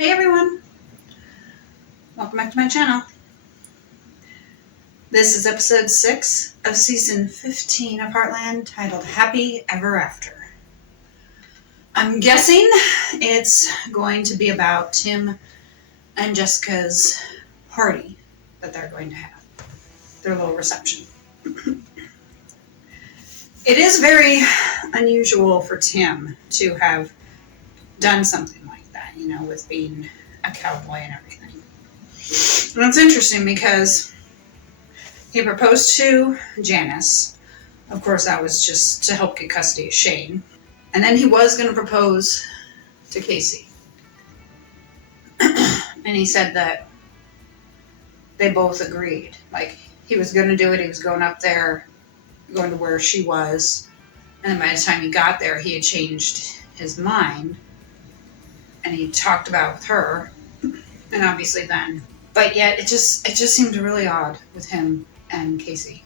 Hey everyone, welcome back to my channel. This is episode 6 of season 15 of Heartland, titled Happy Ever After. I'm guessing it's going to be about Tim and Jessica's party that they're going to have, their little reception. It is very unusual for Tim to have done something like that, with being a cowboy and everything. And it's interesting because he proposed to Janice. Of course, that was just to help get custody of Shane. And then he was going to propose to Casey. And he said that they both agreed. Like, he was going to do it. He was going up there, going to where she was. And then by the time he got there, he had changed his mind. And he talked about it with her. And obviously then. But yet, it just seemed really odd with him and Casey.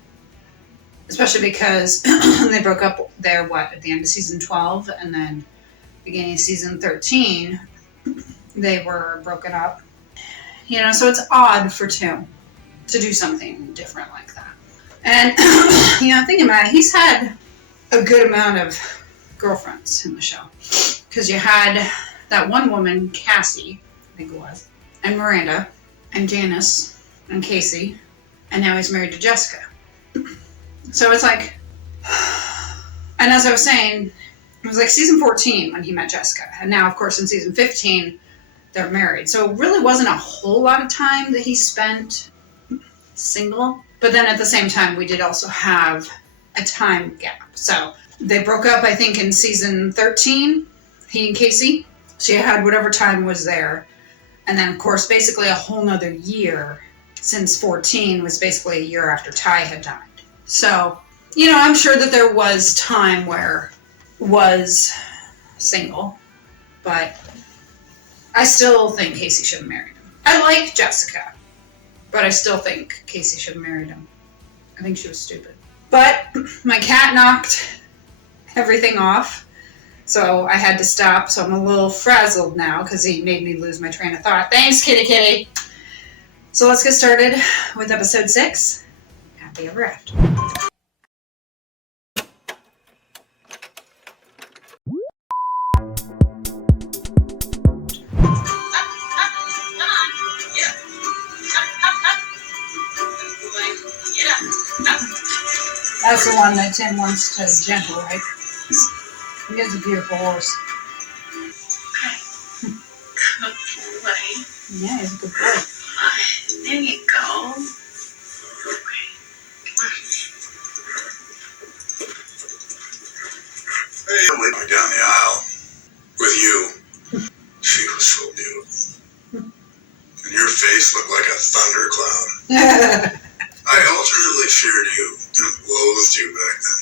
Especially because they broke up there, at the end of season 12, and then beginning of season 13, they were broken up. So it's odd for Tim to do something different like that. And, thinking about it, he's had a good amount of girlfriends in the show. Because you had that one woman, Cassie, I think it was, and Miranda, and Janice, and Casey, and now he's married to Jessica. So it's like, and as I was saying, it was like season 14 when he met Jessica. And now, of course, in season 15, they're married. So it really wasn't a whole lot of time that he spent single. But then at the same time, we did also have a time gap. So they broke up, I think, in season 13, he and Casey. She had whatever time was there. And then, of course, basically a whole nother year since 14 was basically a year after Ty had died. So, I'm sure that there was time where was single, but I still think Casey should have married him. I like Jessica, but I still think Casey should have married him. I think she was stupid. But my cat knocked everything off, so I had to stop. So I'm a little frazzled now because he made me lose my train of thought. Thanks, kitty kitty. So let's get started with episode 6, Happy Ever After. That's the one that Tim wants to gentle, right? He has a beautiful horse. Good boy. Yeah, he's a good boy. There you go. Hey, I went down the aisle with you. She was so beautiful. And your face looked like a thundercloud. I alternately feared you and loathed you back then.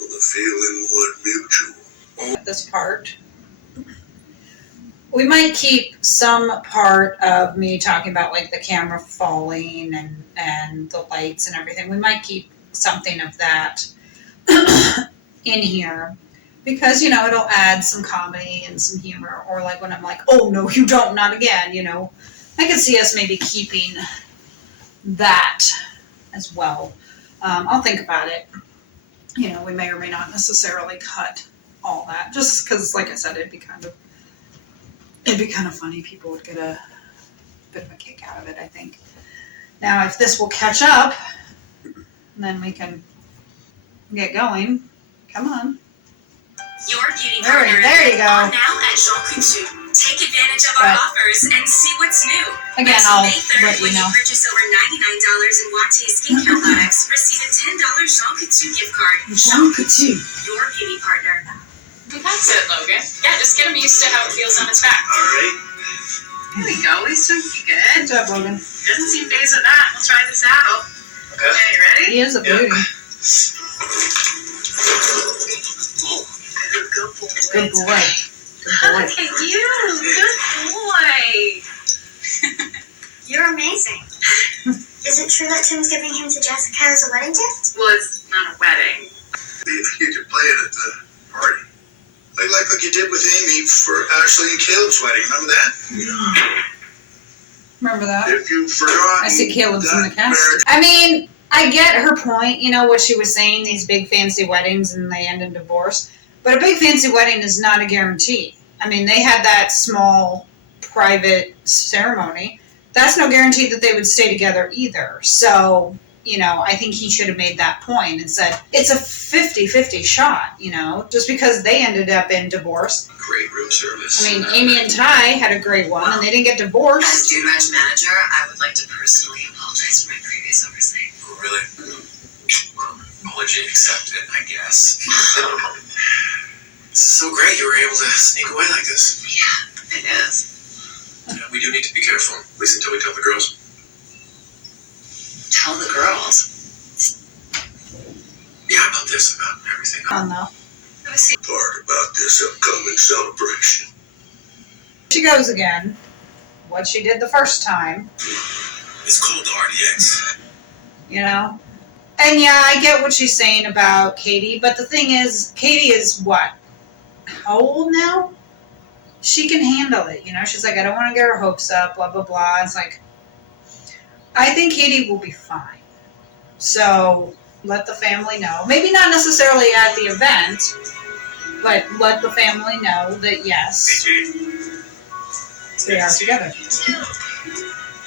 Well, the feeling was mutual. At this part, we might keep some part of me talking about like the camera falling and the lights and everything. We might keep something of that in here because, it'll add some comedy and some humor. Or like when I'm like, oh, no, you don't, not again, I could see us maybe keeping that as well. I'll think about it. We may or may not necessarily cut all that just because, like I said, it'd be kind of funny. People would get a bit of a kick out of it, I think. Now, if this will catch up, then we can get going. Come on. Your beauty partner There you go. are now at Jean Coutu. Take advantage of our offers and see what's new. Again, Until I'll May 3rd, let you when know. you purchase over $99 in Wattier skincare products, receive a $10 Jean Coutu gift card. Jean Coutu. Your beauty partner. That's it, Logan. Yeah, just get him used to how it feels on his back. All right. Here we go. He's doing pretty Good good. job, Logan. Doesn't seem phased with that. We'll try this out. Okay, you ready? He is a beauty. Good boy. Good boy. Good boy. Look at you. Good boy. You're amazing. Is it true that Tim's giving him to Jessica as a wedding gift? Well, it's not a wedding. If you could play it at the party. Like what you did with Amy for Ashley and Caleb's wedding. Remember that? Remember that? If you've forgotten, I see Caleb's in the that cast. marriage- I mean, I get her point, you know, what she was saying, these big fancy weddings and they end in divorce. But a big fancy wedding is not a guarantee. I mean, they had that small private ceremony. That's no guarantee that they would stay together either. So, you know, I think he should have made that point and said, it's a 50-50 shot, you know, just because they ended up in divorce. Great room service. I mean, Amy and Ty had a great one and they didn't get As divorced. Dude Ranch manager, I would like to personally apologize for my previous oversight. Oh, really? Apology accepted, I guess. This is so great you were able to sneak away like this. Yeah, it is. Yeah, we do need to be careful, at least until we tell the girls. Tell the girls. Yeah, about this, about everything. Oh, no. Let me see. Part about this upcoming celebration. She goes again. What she did the first time, It's called the RDX. you know? And yeah, I get what she's saying about Katie, but the thing is, Katie is what? How old now? She can handle it, you know? She's like, I don't want to get her hopes up, blah, blah, blah. It's like, I think Katie will be fine. So let the family know. Maybe not necessarily at the event, but let the family know that yes, they are together.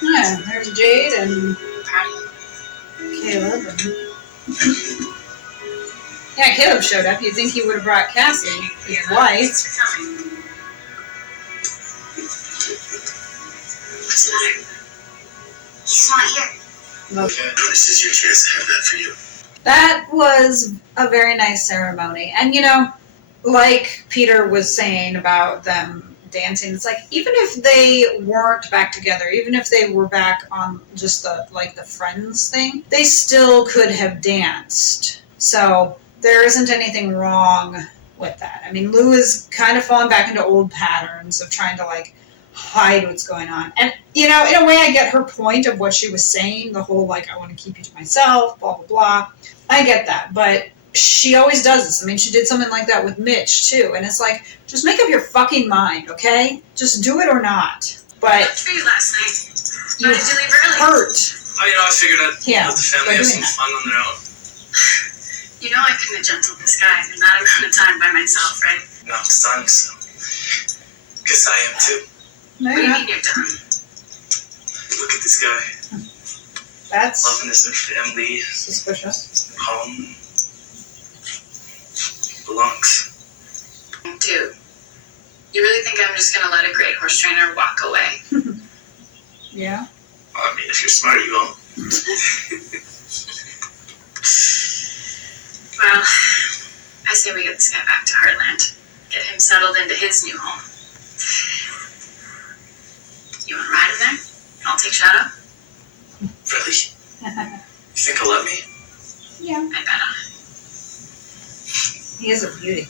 Yeah, there's Jade and Caleb. And yeah, Caleb showed up. You'd think he would have brought Cassie, his wife. What's the matter? He's not here. Okay. This is your chance to have that for you. That was a very nice ceremony. And, you know, like Peter was saying about them dancing, it's like, even if they weren't back together, even if they were back on just the friends thing, they still could have danced. So there isn't anything wrong with that. I mean, Lou is kind of falling back into old patterns of trying to, like, hide what's going on. And, you know, in a way I get her point of what she was saying, the whole, like, I want to keep you to myself, blah, blah, blah. I get that, but she always does this. I mean, she did something like that with Mitch, too. And it's like, just make up your fucking mind, okay? Just do it or not. But Looked for you last night. you Why did you leave early? hurt. Oh, I figured I'd Yeah, let the family by have doing some that. fun on their own. You know I couldn't have gentled this guy in that amount of time by myself, right? Not done, so. Guess I am too. No, What do you're you not. mean you're done? Look at this guy. That's Loving this new family. suspicious. Home. Belongs. Dude, you really think I'm just gonna let a great horse trainer walk away? Yeah. I mean, if you're smart, you won't. Well, I say we get this guy back to Heartland. Get him settled into his new home. You wanna ride him there? I'll take Shadow. Really? You think he'll let me? Yeah. I bet on it. He is a beauty.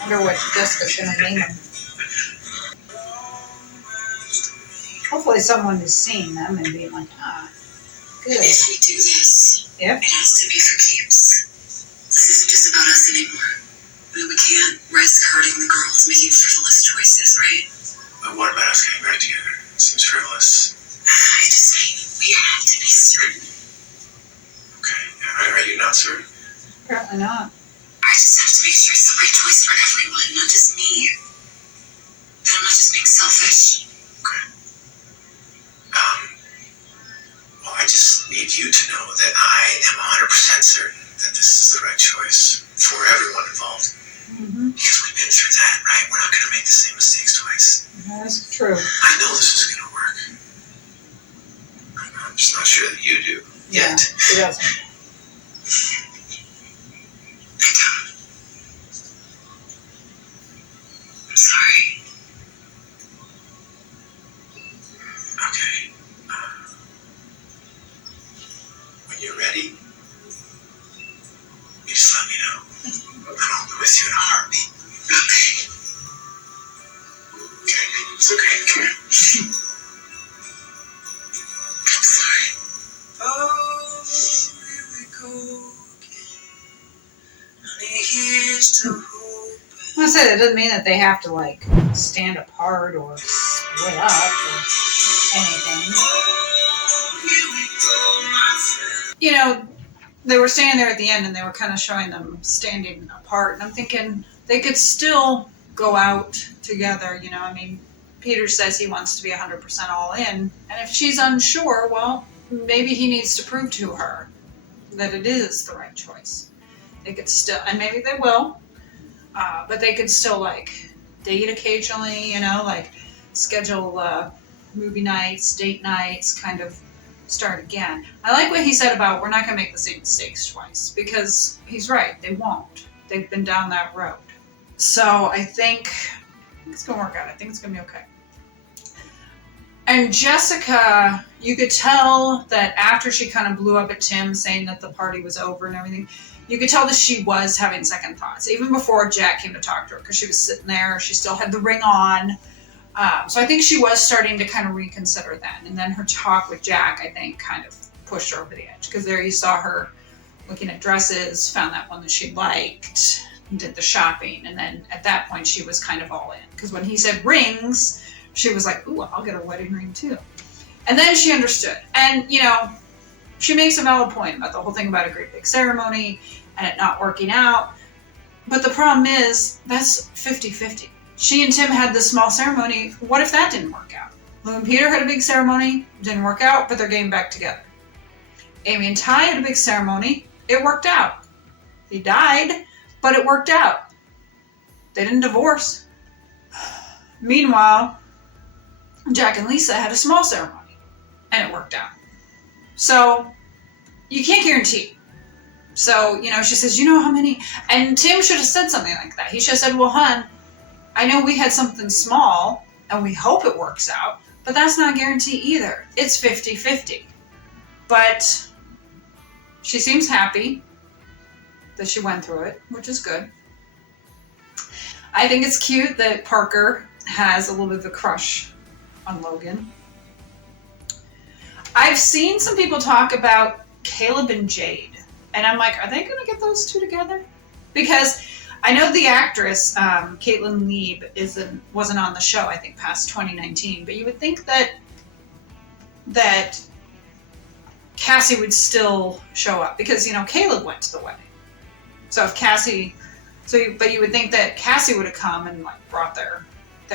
I wonder what Jessica's gonna name him. Hopefully someone is seeing them and being like, good. If we do this, Yep. it has to be for keeps. This isn't just about us anymore. I mean, we can't risk hurting the girls making frivolous choices, right? But what about us getting back together? It seems frivolous. I just mean, we have to be certain. Okay. Are you not certain? Apparently not. I just have to make sure it's the right choice for everyone, not just me. That I'm not just being selfish. Okay. Well, I just need you to know that I am 100% certain that this is the right choice for everyone involved. Mm-hmm. Because we've been through that, right? We're not going to make the same mistakes twice. That's true. I know this is going to work. I'm just not sure that you do Yeah, yet. it doesn't. I don't. I'm sorry. Okay. When you're ready, you just let me know. And I'll be with you in a heartbeat. Okay. Okay? It's okay. Come here. I'm sorry. Oh, here we go again. Honey, here's to hope. I said it doesn't mean that they have to like stand apart or what up or anything. You know, they were standing there at the end and they were kind of showing them standing apart. And I'm thinking they could still go out together. You know, I mean, Peter says he wants to be 100% all in. And if she's unsure, well, maybe he needs to prove to her that it is the right choice. They could still, and maybe they will, but they could still like date occasionally, you know, like schedule movie nights, date nights, kind of start again. I like what he said about we're not going to make the same mistakes twice, because he's right, they won't. They've been down that road. So I think it's going to work out. I think it's going to be okay. And Jessica, you could tell that after she kind of blew up at Tim saying that the party was over and everything, you could tell that she was having second thoughts, even before Jack came to talk to her, because she was sitting there. She still had the ring on. So I think she was starting to kind of reconsider that. And then her talk with Jack, I think, kind of pushed her over the edge, because there you saw her looking at dresses, found that one that she liked, did the shopping. And then at that point, she was kind of all in, because when he said rings, she was like, ooh, I'll get a wedding ring too. And then she understood. And, you know, she makes a valid point about the whole thing about a great big ceremony and it not working out. But the problem is, that's 50-50. She and Tim had this small ceremony. What if that didn't work out? Lou and Peter had a big ceremony, didn't work out, but they're getting back together. Amy and Ty had a big ceremony. It worked out. He died, but it worked out. They didn't divorce. Meanwhile, Jack and Lisa had a small ceremony, and it worked out. So, you can't guarantee. So, you know, she says, you know how many... And Tim should have said something like that. He should have said, well, hon, I know we had something small, and we hope it works out, but that's not a guarantee either. It's 50-50. But she seems happy that she went through it, which is good. I think it's cute that Parker has a little bit of a crush on Logan. I've seen some people talk about Caleb and Jade, and I'm like, are they going to get those two together? Because I know the actress, Caitlin Lieb, wasn't on the show, I think, past 2019, but you would think that Cassie would still show up, because, you know, Caleb went to the wedding. So if Cassie, but you would think that Cassie would have come and like brought their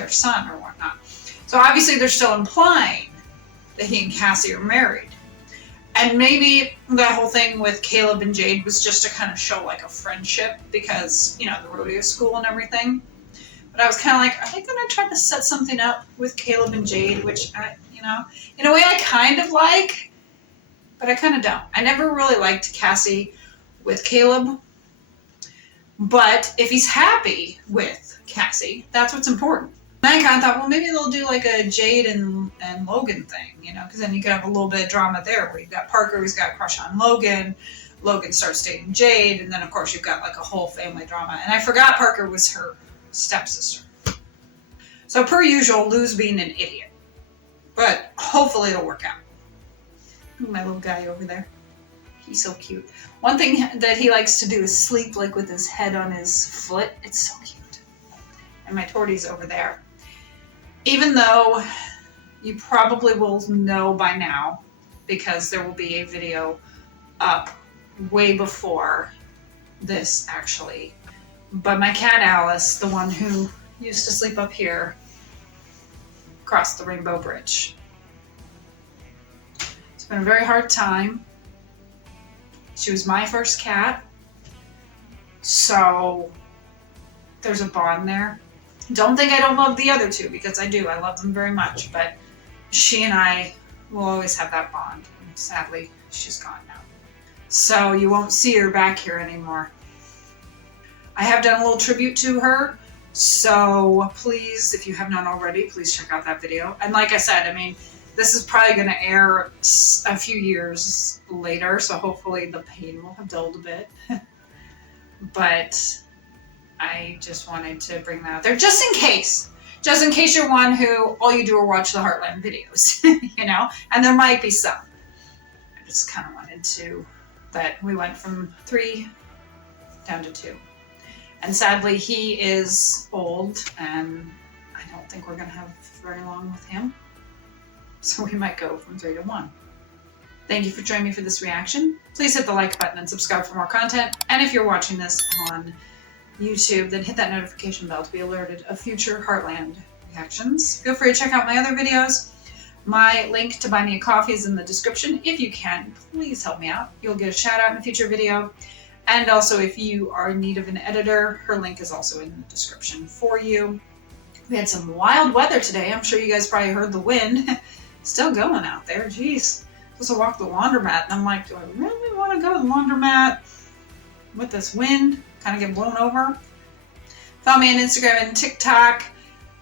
son or whatnot. So obviously they're still implying that he and Cassie are married. And maybe that whole thing with Caleb and Jade was just to kind of show like a friendship, because, you know, the rodeo school and everything. But I was kind of like, are they going to try to set something up with Caleb and Jade, which, you know, in a way I kind of like, but I kind of don't. I never really liked Cassie with Caleb. But if he's happy with Cassie, that's what's important. And I kind of thought, well, maybe they'll do like a Jade and Logan thing, you know, because then you could have a little bit of drama there, where you've got Parker who's got a crush on Logan, Logan starts dating Jade, and then of course you've got like a whole family drama. And I forgot Parker was her stepsister. So per usual, Lou's being an idiot. But hopefully it'll work out. Ooh, my little guy over there. He's so cute. One thing that he likes to do is sleep like with his head on his foot. It's so cute. And my tortie's over there. Even though you probably will know by now, because there will be a video up way before this actually. But my cat Alice, the one who used to sleep up here, crossed the Rainbow Bridge. It's been a very hard time. She was my first cat, so there's a bond there. Don't think I don't love the other two, because I do. I love them very much, but she and I will always have that bond. And sadly, she's gone now. So you won't see her back here anymore. I have done a little tribute to her, so please, if you have not already, please check out that video. And like I said, I mean, this is probably going to air a few years later, so hopefully the pain will have dulled a bit. But I just wanted to bring that out there, just in case. Just in case you're one who all you do are watch the Heartland videos, you know? And there might be some. I just kind of wanted to, that we went from 3 down to 2. And sadly, he is old, and I I don't think we're going to have very long with him. So we might go from 3 to 1. Thank you for joining me for this reaction. Please hit the like button and subscribe for more content. And if you're watching this on YouTube, then hit that notification bell to be alerted of future Heartland reactions. Feel free to check out my other videos. My link to buy me a coffee is in the description. If you can, please help me out. You'll get a shout out in a future video. And also, if you are in need of an editor, her link is also in the description for you. We had some wild weather today. I'm sure you guys probably heard the wind. Still going out there. Jeez. Supposed to walk the laundromat. And I'm like, do I really want to go to the laundromat with this wind? Kind of get blown over. Follow me on Instagram and TikTok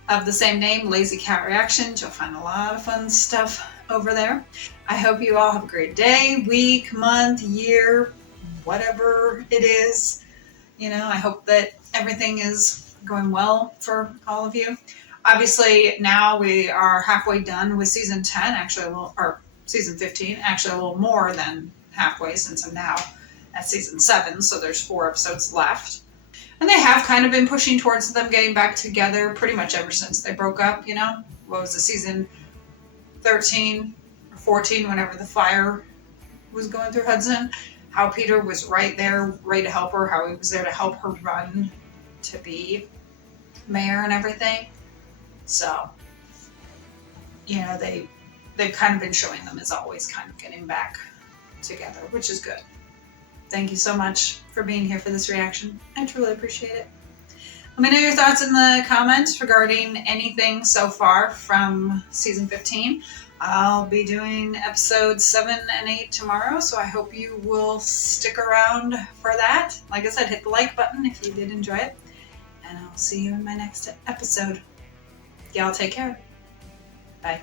of the same name, Lazy Cat Reactions. You'll find a lot of fun stuff over there. I hope you all have a great day, week, month, year, whatever it is. You know, I hope that everything is going well for all of you. Obviously, now we are halfway done with season 10, actually or season 15, actually a little more than halfway since I'm now at season 7, so there's 4 episodes left. And they have kind of been pushing towards them getting back together pretty much ever since they broke up, you know? What was it, season 13 or 14, whenever the fire was going through Hudson? How Peter was right there, ready to help her, how he was there to help her run to be mayor and everything. So, you know, they've kind of been showing them as always kind of getting back together, which is good. Thank you so much for being here for this reaction. I truly appreciate it. Let me know your thoughts in the comments regarding anything so far from season 15. I'll be doing episodes 7 and 8 tomorrow, so I hope you will stick around for that. Like I said, hit the like button if you did enjoy it, and I'll see you in my next episode. Y'all take care. Bye.